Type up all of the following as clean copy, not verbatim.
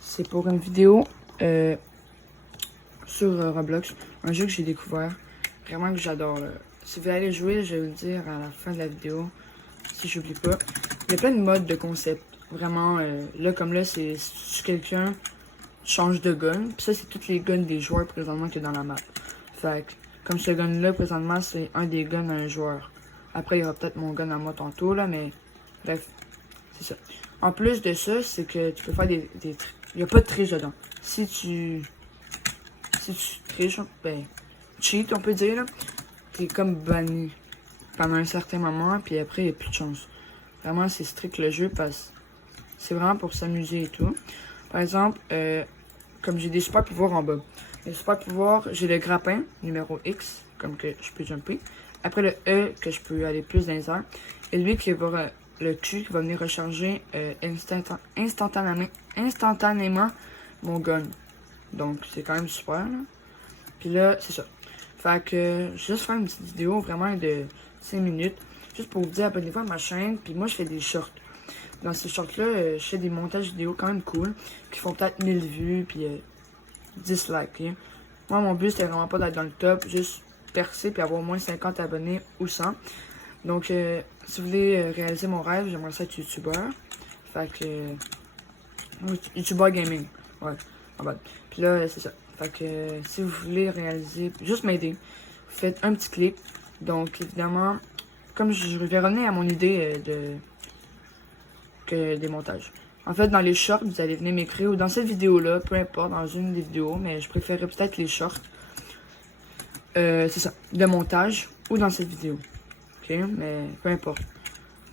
C'est pour une vidéo sur Roblox, un jeu que j'ai découvert, vraiment que j'adore. Si vous allez jouer, je vais vous le dire à la fin de la vidéo, si j'oublie pas. Il y a plein de modes de concept, vraiment, là comme là, c'est si quelqu'un change de gun, puis ça c'est tous les guns des joueurs présentement qu'il y a dans la map. Fait que, comme ce gun là présentement, c'est un des guns d'un joueur. Après il y aura peut-être mon gun à moi tantôt là, mais bref, c'est ça. En plus de ça, c'est que tu peux faire des trucs. Il n'y a pas de triche dedans. Si tu triches, ben, cheat, on peut dire, là, t'es comme banni pendant un certain moment, puis après, il n'y a plus de chance. Vraiment, c'est strict le jeu, parce que c'est vraiment pour s'amuser et tout. Par exemple, comme j'ai des super pouvoirs en bas. Les super pouvoirs, j'ai le grappin, numéro X, comme que je peux jumper. Après le E, que je peux aller plus dans les airs. Et lui qui va, le Q, qui va venir recharger instantanément mon gun. Donc, c'est quand même super, là. Puis là, c'est ça. Fait que, juste faire une petite vidéo vraiment de 5 minutes. Juste pour vous dire, abonnez-vous à ma chaîne. Puis moi, je fais des shorts. Dans ces shorts-là, je fais des montages vidéo quand même cool. Qui font peut-être 1000 vues, puis 10 likes. Hein. Moi, mon but, c'était vraiment pas d'être dans le top. Juste percer, puis avoir au moins 50 abonnés ou 100. Donc, si vous voulez réaliser mon rêve, j'aimerais ça être youtubeur. Fait que, youtubeur gaming. Ouais, en bas. Puis là, c'est ça. Fait que, si vous voulez réaliser, juste m'aider, faites un petit clip. Donc, évidemment, comme je vais revenir à mon idée des montages. En fait, dans les shorts, vous allez venir m'écrire, ou dans cette vidéo-là, peu importe, dans une des vidéos, mais je préférerais peut-être les shorts. C'est ça, de montage, ou dans cette vidéo. Ok, mais peu importe.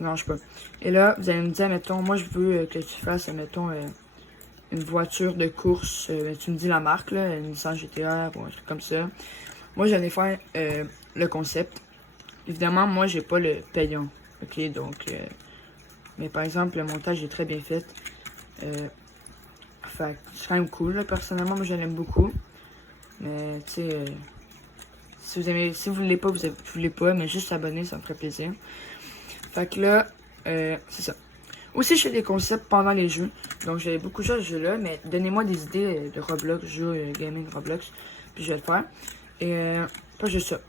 Non, je peux. Et là, vous allez me dire, mettons, moi je veux que tu fasses, mettons, une voiture de course. Tu me dis la marque, là, une Nissan GTR ou un truc comme ça. Moi, j'allais faire le concept. Évidemment, moi, j'ai pas le payant. Ok, donc, mais par exemple, le montage est très bien fait. Fait c'est quand même cool, là, personnellement, moi, je l'aime beaucoup. Mais, tu sais, si vous voulez pas, vous voulez pas, mais juste s'abonner, ça me ferait plaisir. Fait que là, c'est ça. Aussi, je fais des concepts pendant les jeux. Donc, j'avais beaucoup joué à ce jeu-là, mais donnez-moi des idées de Roblox, jeu gaming Roblox, puis je vais le faire. Et pas juste ça.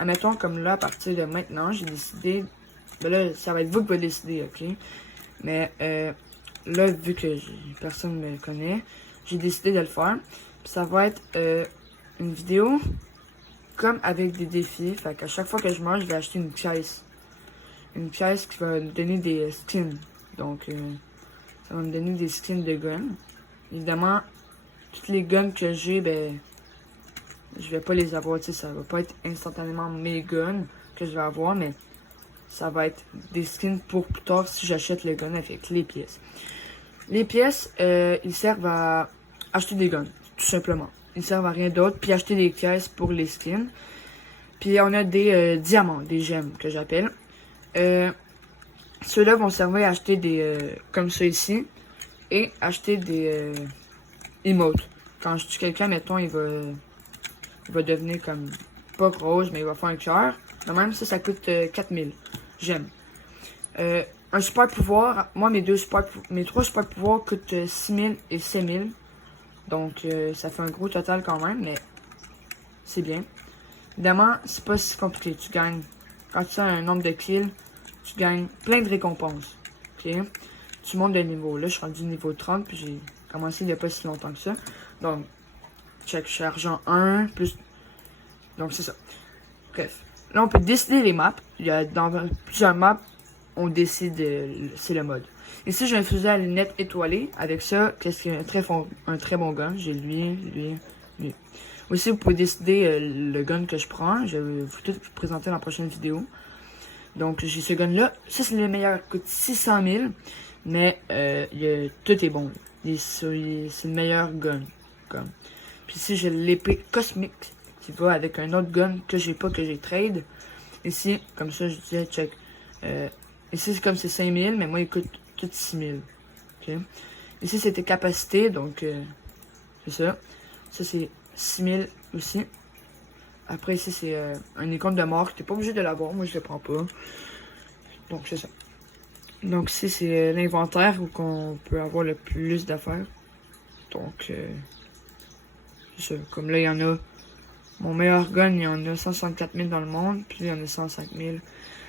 Admettons, comme là, à partir de maintenant, j'ai décidé. Ben là, ça va être vous qui va décider, ok? Mais là, vu que personne ne me connaît, j'ai décidé de le faire. Puis ça va être une vidéo comme avec des défis. Fait qu'à chaque fois que je mange, je vais acheter une pièce. Une pièce qui va me donner des skins. Donc, ça va me donner des skins de guns. Évidemment, toutes les guns que j'ai, ben, je vais pas les avoir, tu sais, ça va pas être instantanément mes guns que je vais avoir, mais ça va être des skins pour plus tard si j'achète le gun avec les pièces. Les pièces, ils servent à acheter des guns, tout simplement. Ils servent à rien d'autre, puis acheter des pièces pour les skins. Puis on a des diamants, des gemmes que j'appelle. Ceux-là vont servir à acheter des, comme ça ici, et acheter des emotes. Quand je tue quelqu'un, mettons, il va devenir comme, pas rose, mais il va faire un cœur. De même, ça coûte 4000 gemmes. Un super pouvoir, moi, mes trois super pouvoirs coûtent 6000 et 5000. Donc, ça fait un gros total quand même, mais c'est bien. Évidemment, c'est pas si compliqué. Tu gagnes, quand tu as un nombre de kills, tu gagnes plein de récompenses. Ok? Tu montes de niveau. Là, je suis rendu niveau 30, puis j'ai commencé il n'y a pas si longtemps que ça. Donc, check, je suis argent 1, plus. Donc, c'est ça. Bref. Là, on peut décider les maps. Il y a dans plusieurs maps, on décide, c'est le mode. Ici, j'ai un fusil à lunettes étoilé. Avec ça, qu'est-ce qu'il y a un très bon gun. J'ai lui. Aussi, vous pouvez décider le gun que je prends. Je vais vous tout vous présenter dans la prochaine vidéo. Donc, j'ai ce gun-là. Ça, c'est le meilleur. Il coûte 600 000. Mais tout est bon. C'est le meilleur gun. Puis ici, j'ai l'épée cosmique qui va avec un autre gun que j'ai pas, que j'ai trade. Ici, comme ça, je disais, check. Ici, c'est comme c'est 5000, mais moi, il coûte tout 6000. Okay. Ici, c'était capacité, donc c'est ça. Ça, c'est 6000 aussi. Après, ici, c'est un icône de mort. T'es pas obligé de l'avoir. Moi, je le prends pas. Donc, c'est ça. Donc ici, c'est l'inventaire où on peut avoir le plus d'affaires. Donc, c'est ça. Comme là, il y en a. Mon meilleur gun, il y en a 164 000 dans le monde. Puis il y en a 105 000.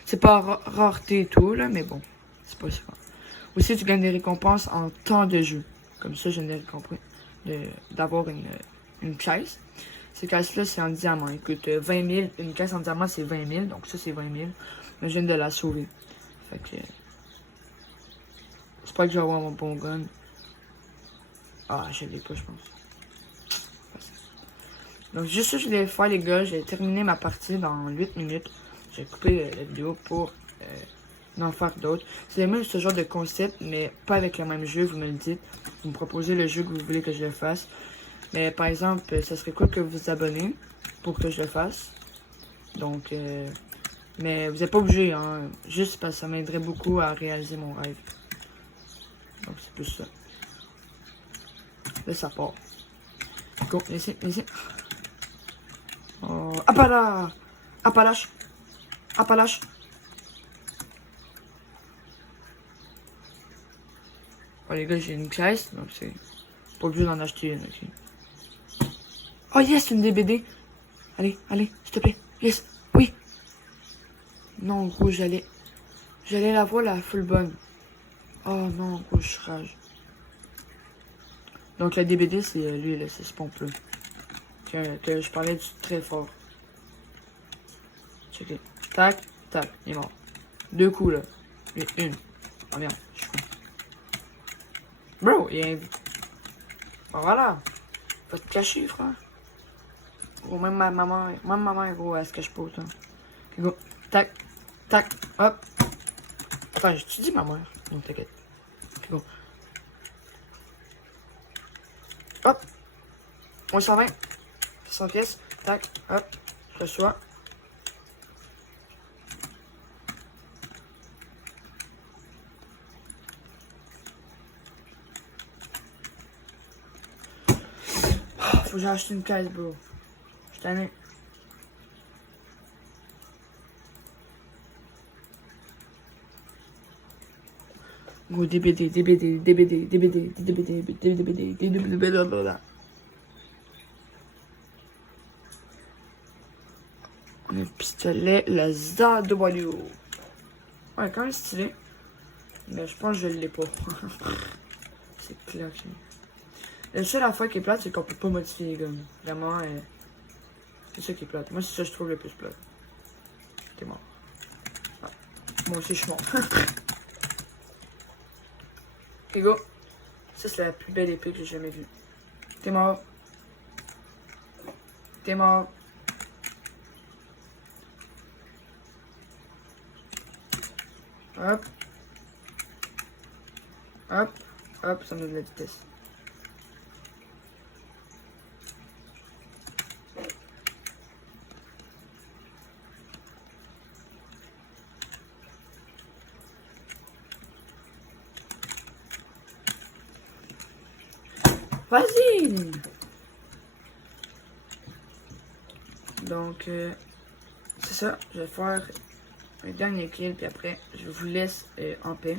C'est pas rareté et tout, là, mais bon. C'est pas si grave. Aussi, tu gagnes des récompenses en temps de jeu. Comme ça, je n'ai compris. D'avoir une caisse. Ces caisses-là, c'est en diamant. Écoute, 20 000. Une caisse en diamant, c'est 20 000. Donc ça, c'est 20 000. Mais je viens de la sauver. Fait que... J'espère que je vais avoir mon bon gun. Ah, je l'ai pas, je pense. Donc, juste ça, je voulais faire, les gars. J'ai terminé ma partie dans 8 minutes. J'ai coupé la vidéo pour en faire d'autres. C'est même ce genre de concept, mais pas avec le même jeu, vous me le dites. Vous me proposez le jeu que vous voulez que je le fasse. Mais par exemple, ça serait cool que vous vous abonnez pour que je le fasse. Donc, mais vous n'êtes pas obligé, hein. Juste parce que ça m'aiderait beaucoup à réaliser mon rêve. Donc, c'est plus ça. Là, ça part. Go, ici, ici. Oh, Appalache! Appalache! Appalache! Oh, les gars, j'ai une caisse, donc c'est pas obligé d'en acheter une, ok. Oh, yes, une DBD! Allez, allez, s'il te plaît. Yes, oui! Non, gros, j'allais la voir, la full bonne. Oh non, gros, je rage. Donc, la DBD, c'est lui, là, c'est ce pompe-là. Que je parlais du très fort. Checké. Tac, tac, il est mort. 2 coups, là. Une. Oh merde, je suis con. Bro, il y a un... Oh, voilà. Faut te cacher, frère. Gros, même ma maman, gros, elle se cache pas autant. Ok, go. Tac, tac, hop. Attends, tu dis ma mère? Non, t'inquiète. Ok, go. Hop. 120. 100 pièces. Tac, hop. Je reçois. Faut que j'ai acheté une caisse, bro. Je t'en ai. Gros, DBD, DBD, DBD, DBD, DBD, DBD, DBD, le pistolet, la ZW. Ouais, quand même stylé. Mais je pense que je l'ai pas. C'est clair. La seule affaire qui est plate, c'est qu'on peut pas modifier les guns. Vraiment, c'est ça qui est plate. Moi, c'est ça que je trouve le plus plate. T'es mort. Ah. Moi aussi, je suis mort. Ok, go. Ça, c'est la plus belle épée que j'ai jamais vue. T'es mort. T'es mort. Hop. Hop. Hop, ça me donne de la vitesse. Vas-y! Donc, c'est ça. Je vais faire un dernier kill, puis après, je vous laisse en paix.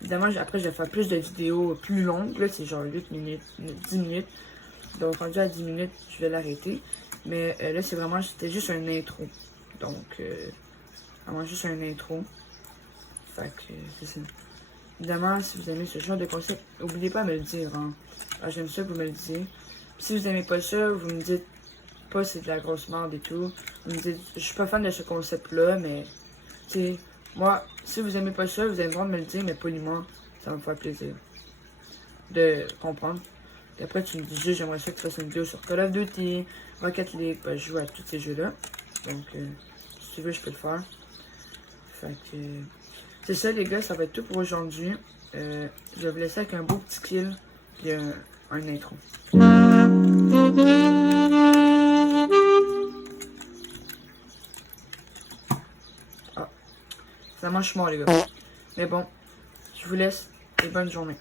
Évidemment, après, je vais faire plus de vidéos plus longues. Là, c'est genre 8 minutes, 10 minutes. Donc, rendu à 10 minutes, je vais l'arrêter. Mais là, c'est vraiment, c'était juste un intro. Donc, vraiment juste un intro. Fait que, c'est ça. Évidemment, si vous aimez ce genre de concept, n'oubliez pas de me le dire. Hein. J'aime ça que vous me le disiez. Puis si vous aimez pas ça, vous me dites pas c'est de la grosse merde et tout. Vous me dites, je suis pas fan de ce concept-là, mais, tu sais, moi, si vous aimez pas ça, vous avez le droit de me le dire, mais poliment, ça va me faire plaisir de comprendre. Et après, tu me dis juste, j'aimerais ça que tu fasses une vidéo sur Call of Duty, Rocket League, ben, je joue à tous ces jeux-là. Donc, si tu veux, je peux le faire. Fait que, c'est ça, les gars, ça va être tout pour aujourd'hui. Je vais vous laisser avec un beau petit kill, puis un intro. Ah, ça marche mort, les gars. Mais bon, je vous laisse et bonne journée.